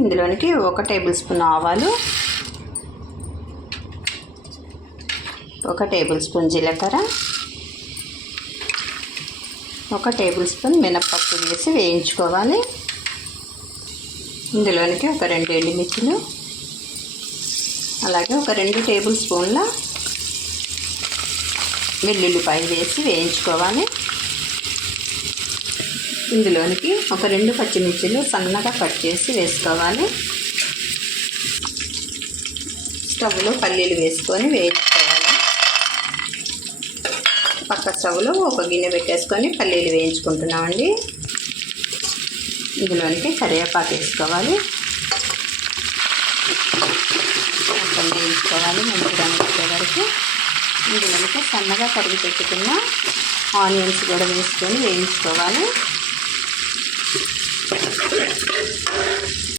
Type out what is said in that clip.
ఇందులోనికి 1 table spoon ఆవాలు, 1 table spoon జీలకర్ర, 1 table spoon మినపప్పు వేసి వేయించుకోవాలి. ఇందులోనికి ఒక 2 ఎండుమిర్చులు, అలాగే ఒక 2 టేబుల్ స్పూన్ల వెల్లుల్లిపాయలు వేసి వేయించుకోవాలి. ఇందులోనికి ఒక 2 పచ్చిమిర్చిలు సన్నగా కట్ చేసి వేసుకోవాలి. స్టవ్లో పల్లీలు వేసుకొని వేయించుకోవాలి. పక్క స్టవ్లో ఒక గిన్నె పెట్టేసుకొని పల్లీలు వేయించుకుంటున్నామండి. ఇందులోనికి కరివేపాకు వేసుకోవాలి. మొత్తం వేయించుకోవాలి మంచి రంగు వచ్చే వరకు. ఇందులోనికి సన్నగా తరిగి పెట్టుకున్న ఆనియన్స్ కూడా వేసుకొని వేయించుకోవాలి.